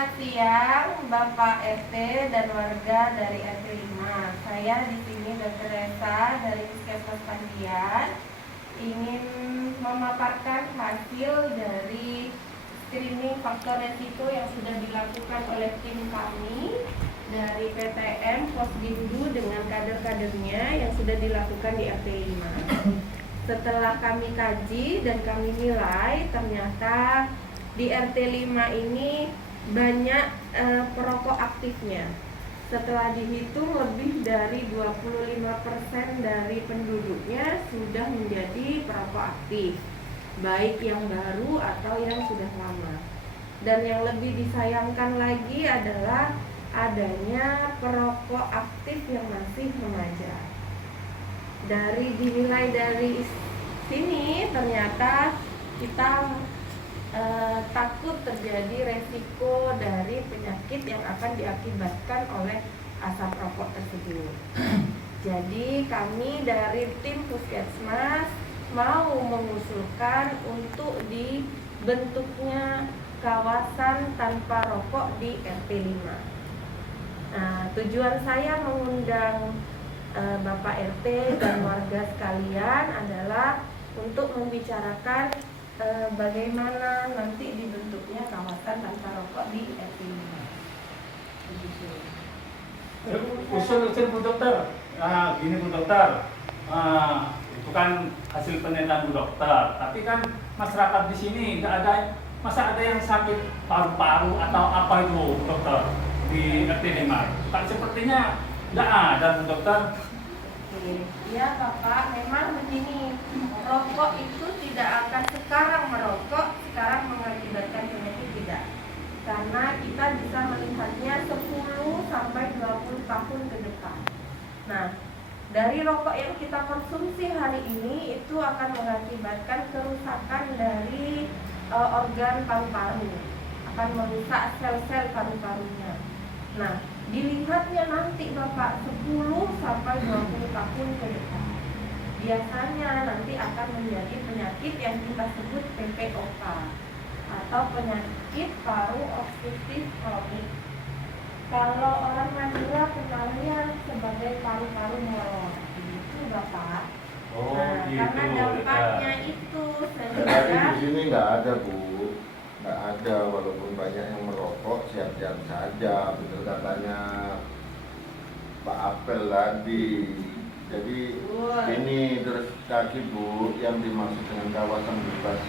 Selamat siang Bapak RT dan warga dari RT 5. Saya di sini Dr. Esa dari Puskesmas Pandian ingin memaparkan hasil dari screening faktor resiko yang sudah dilakukan oleh tim kami dari PTM, Posdindu dengan kader-kadernya yang sudah dilakukan di RT 5. Setelah kami kaji dan kami nilai, ternyata di RT 5 ini banyak perokok aktifnya. Setelah dihitung, lebih dari 25% dari penduduknya sudah menjadi perokok aktif, baik yang baru atau yang sudah lama. Dan yang lebih disayangkan lagi adalah adanya perokok aktif yang masih remaja. Dinilai dari sini ternyata kita takut terjadi resiko dari penyakit yang akan diakibatkan oleh asap rokok tersebut. Jadi kami dari tim Puskesmas mau mengusulkan untuk dibentuknya kawasan tanpa rokok di RT 5. Nah, tujuan saya mengundang Bapak RT dan warga sekalian adalah untuk membicarakan bagaimana nanti dibentuknya kawasan tanpa rokok di RT 5. Usul Bu Dokter. Nah, gini Bu Dokter. Itu kan hasil penelitian Bu Dokter. Tapi kan masyarakat di sini nggak ada, masa ada yang sakit paru-paru atau apa itu Bu Dokter di RT 5? Kan sepertinya nggak ada Bu Dokter. Ya Bapak, memang begini, rokok itu tidak akan sekarang merokok, sekarang mengakibatkan penyakit, tidak. Karena kita bisa melihatnya 10 sampai 20 tahun ke depan. Nah, dari rokok yang kita konsumsi hari ini itu akan mengakibatkan kerusakan dari organ paru-paru, akan merusak sel-sel paru-parunya. Nah, dilihatnya nanti Bapak 10 sampai 20 tahun ke depan, biasanya nanti akan menjadi penyakit yang kita sebut PPOK atau penyakit paru obstruktif kronik. Kalau orang Madura kenalnya sebagai paru-paru molor, itu Bapak. Oh, nah, gitu, karena dampaknya itu Tadi sehingga di sini nggak ada Bu, nggak ada, walaupun banyak yang merokok siap-siap saja, betul katanya Pak Apel tadi. Jadi ini terus kaki Bu, yang dimaksud dengan kawasan bebas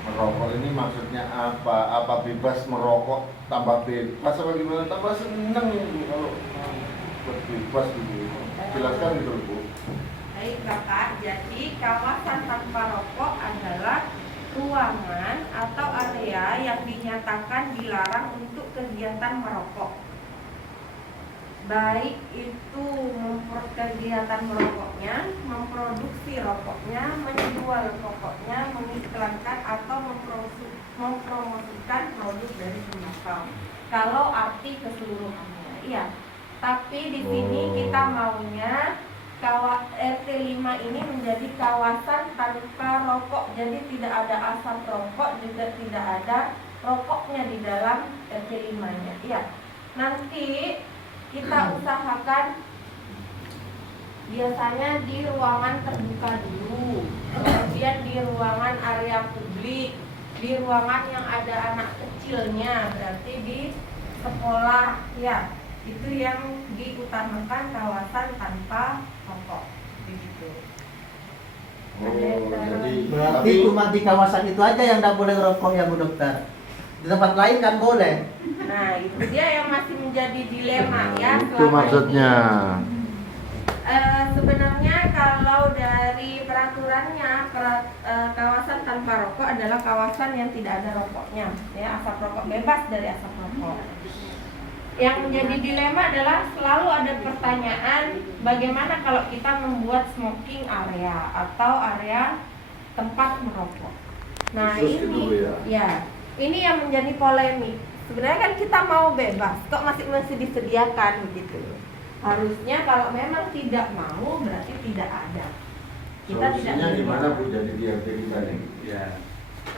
merokok ini maksudnya apa? Apa bebas merokok tambah bebas apa gimana? Tambah seneng Bu kalau bebas gitu. Jelaskan gitu Bu. Baik Bapak, jadi kawasan tanpa rokok adalah ruangan atau area yang dinyatakan dilarang untuk kegiatan merokok. Baik itu kegiatan merokoknya, memproduksi rokoknya, menjual rokoknya, mengiklankan atau mempromosikan produk dari tembakau. Kalau arti keseluruhannya, iya. Tapi di sini kita maunya RT 5 ini menjadi kawasan tanpa rokok. Jadi tidak ada asap rokok, juga tidak ada rokoknya di dalam RT 5-nya. Iya. Nanti kita usahakan biasanya di ruangan terbuka dulu, kemudian di ruangan area publik, di ruangan yang ada anak kecilnya, berarti di sekolah, ya. Itu yang diutamakan kawasan tanpa rokok, begitu. Jadi Berarti cuma di kawasan itu aja yang tidak boleh rokok ya Bu Dokter? Di tempat lain kan boleh? Nah, itu dia yang masih menjadi dilema ya. Itu maksudnya. Sebenarnya kalau dari peraturannya kawasan tanpa rokok adalah kawasan yang tidak ada rokoknya, ya, asap rokok bebas dari asap rokok. Yang menjadi dilema adalah selalu ada pertanyaan, bagaimana kalau kita membuat smoking area atau area tempat merokok. Nah, Khusus ini gitu ya. ya, ini yang menjadi polemik. Sebenarnya kan kita mau bebas, kok masih disediakan begitu. Harusnya kalau memang tidak mau berarti tidak ada. Kita Solusinya tidak gimana Bu? Jadi di RT kita nih. Ya.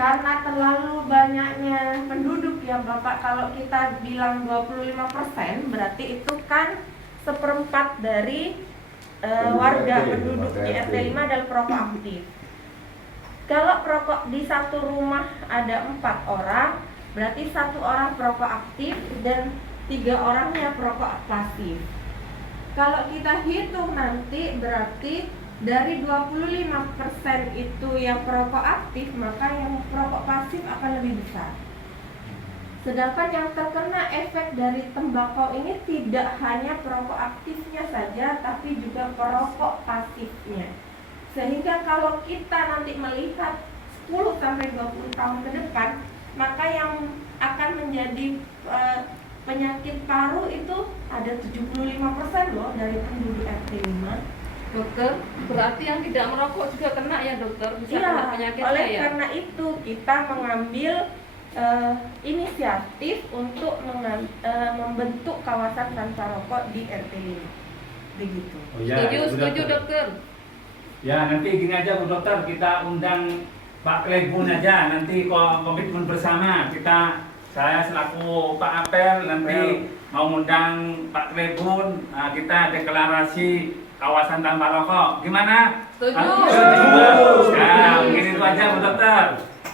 karena terlalu banyaknya penduduk ya Bapak, kalau kita bilang 25% berarti itu kan seperempat dari warga penduduk di RT 5 adalah perokok aktif. Kalau perokok di satu rumah ada 4 orang, berarti 1 orang perokok aktif dan 3 orangnya perokok pasif. Kalau kita hitung nanti berarti dari 25% itu yang perokok aktif, maka yang perokok pasif akan lebih besar. Sedangkan yang terkena efek dari tembakau ini tidak hanya perokok aktifnya saja, tapi juga perokok pasifnya. Sehingga kalau kita nanti melihat 10-20 tahun ke depan, maka yang akan menjadi penyakit paru itu ada 75% loh dari penduduk RT 5. Dokter, berarti yang tidak merokok juga kena ya dokter? Bisa kena penyakitnya oleh ya? karena itu kita mengambil inisiatif untuk membentuk kawasan tanpa rokok di RT 5. Begitu. Oh, ya, Bu Setuju dokter? Ya, nanti gini aja Bu Dokter, kita undang Pak Klebun aja, nanti komitmen bersama kita, saya selaku Pak Apel nanti mau undang Pak Klebun, kita deklarasi kawasan tanpa rokok. Gimana? Setuju. Setuju. Ya, mungkin itu aja Bu Dokter.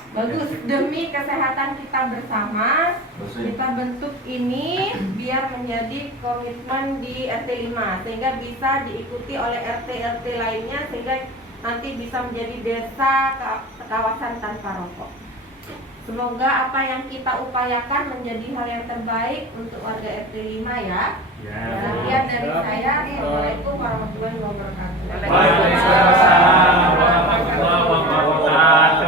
Bagus, demi kesehatan kita bersama, kita bentuk ini biar menjadi komitmen di RT 5 sehingga bisa diikuti oleh RT-RT lainnya sehingga nanti bisa menjadi desa kawasan tanpa rokok. Semoga apa yang kita upayakan menjadi hal yang terbaik untuk warga RT 5 ya. Ya. Sekian dari saya. Assalamualaikum warahmatullahi wabarakatuh. Waalaikumsalam warahmatullahi wabarakatuh.